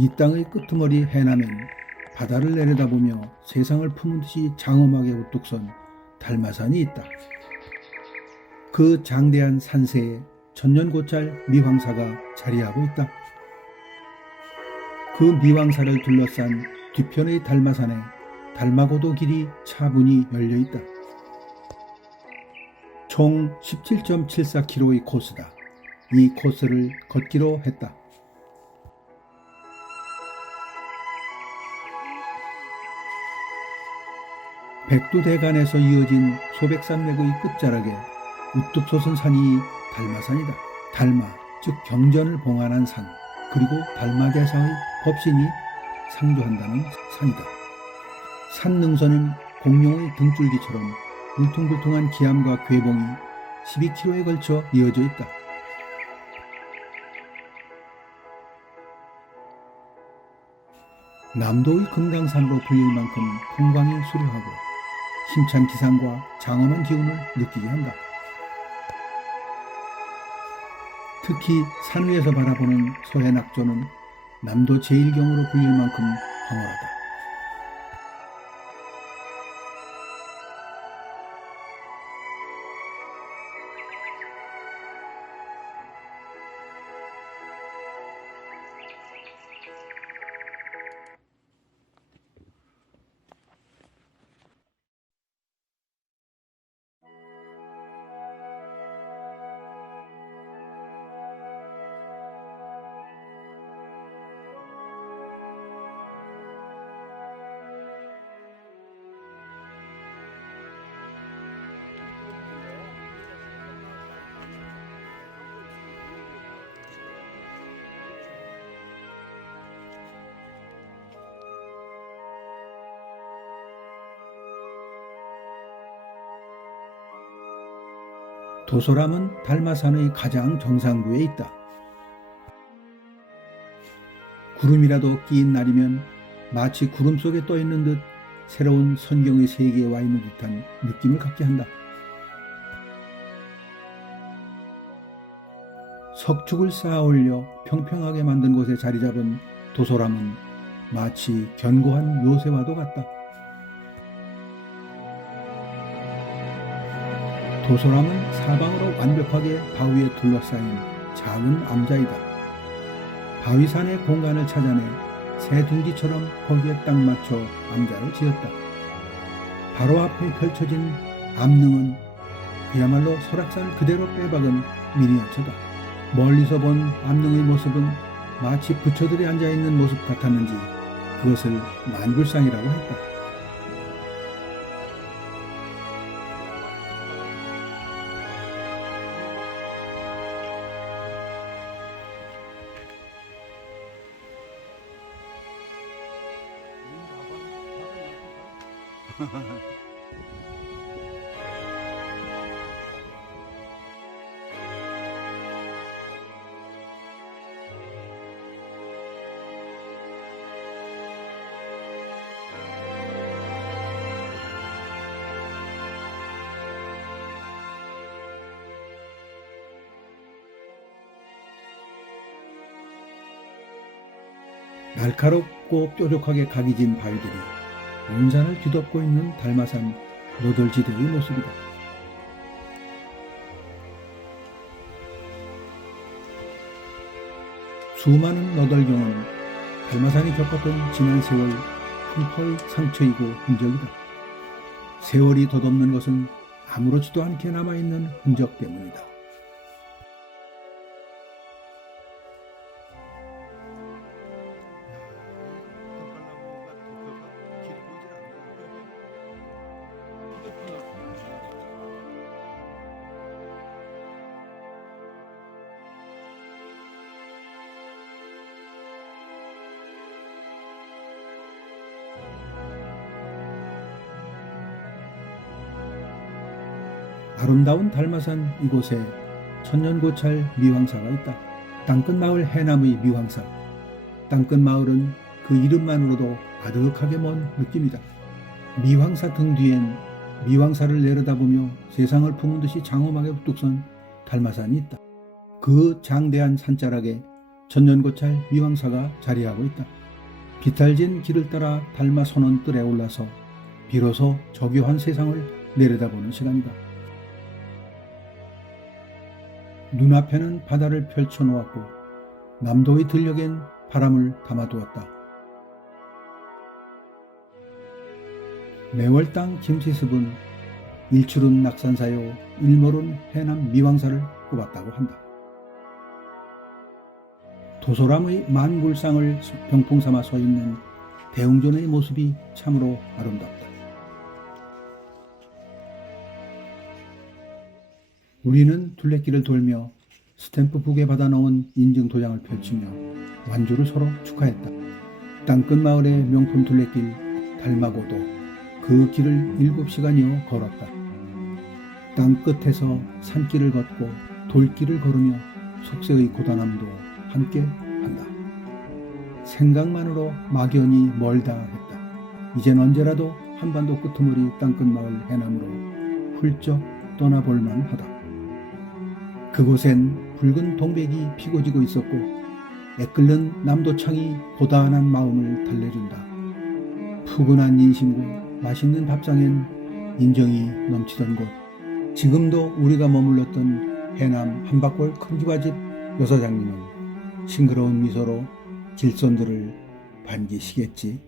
이 땅의 끄트머리 해남엔 바다를 내려다보며 세상을 품은 듯이 장엄하게 우뚝 선 달마산이 있다. 그 장대한 산세에 천년고찰 미황사가 자리하고 있다. 그 미황사를 둘러싼 뒤편의 달마산에 달마고도 길이 차분히 열려 있다. 총 17.74km의 코스다. 이 코스를 걷기로 했다. 백두대간에서 이어진 소백산맥의 끝자락에 우뚝 솟은 산이 달마산이다. 달마, 즉 경전을 봉안한 산, 그리고 달마대상의 법신이 상주한다는 산이다. 산 능선은 공룡의 등줄기처럼 울퉁불퉁한 기암과 괴봉이 12km에 걸쳐 이어져 있다. 남도의 금강산으로 불릴 만큼 풍광이 수려하고 힘찬 기상과 장엄한 기운을 느끼게 한다. 특히 산 위에서 바라보는 서해 낙조는 남도 제1경으로 불릴 만큼 황홀하다. 도소람은 달마산의 가장 정상부에 있다. 구름이라도 끼인 날이면 마치 구름 속에 떠 있는 듯 새로운 선경의 세계에 와 있는 듯한 느낌을 갖게 한다. 석축을 쌓아 올려 평평하게 만든 곳에 자리 잡은 도소람은 마치 견고한 요새와도 같다. 도소람은 사방으로 완벽하게 바위에 둘러싸인 작은 암자이다. 바위산의 공간을 찾아내 새 둥지처럼 거기에 딱 맞춰 암자를 지었다. 바로 앞에 펼쳐진 암릉은 그야말로 설악산 그대로 빼박은 미니어처다. 멀리서 본 암릉의 모습은 마치 부처들이 앉아있는 모습 같았는지 그것을 만불상이라고 했다. 날카롭고 뾰족하게 각이 진 바위들이 온 산을 뒤덮고 있는 달마산 노들지대의 모습이다. 수많은 너덜경은 달마산이 겪었던 지난 세월 흉터의 상처이고 흔적이다. 세월이 덧없는 것은 아무렇지도 않게 남아있는 흔적 때문이다. 아름다운 달마산 이곳에 천년고찰 미황사가 있다. 땅끝 마을 해남의 미황사. 땅끝 마을은 그 이름만으로도 아득하게 먼 느낌이다. 미황사 등 뒤엔 미황사를 내려다보며 세상을 품은 듯이 장엄하게 우뚝 선 달마산이 있다. 그 장대한 산자락에 천년고찰 미왕사가 자리하고 있다. 비탈진 길을 따라 달마 선원뜰에 올라서 비로소 저교한 세상을 내려다보는 시간이다. 눈앞에는 바다를 펼쳐 놓았고 남도의 들녘엔 바람을 담아두었다. 매월당 김시습은 일출은 낙산사요 일몰은 해남 미왕사를 꼽았다고 한다. 도소람의 만굴상을 병풍 삼아 서 있는 대웅전의 모습이 참으로 아름답다. 우리는 둘레길을 돌며 스탬프 북에 받아놓은 인증 도장을 펼치며 완주를 서로 축하했다. 땅끝 마을의 명품 둘레길 달마고도 그 길을 일곱 시간이어 걸었다. 땅 끝에서 산길을 걷고 돌길을 걸으며 속세의 고단함도 함께 한다. 생각만으로 막연히 멀다 했다. 이젠 언제라도 한반도 끄트머리 땅끝 마을 해남으로 훌쩍 떠나볼만 하다. 그곳엔 붉은 동백이 피고 지고 있었고 애끓는 남도창이 고단한 마음을 달래준다. 푸근한 인심과 맛있는 밥상엔 인정이 넘치던 곳. 지금도 우리가 머물렀던 해남 한박골 큰기와집 여사장님은 싱그러운 미소로 질손들을 반기시겠지.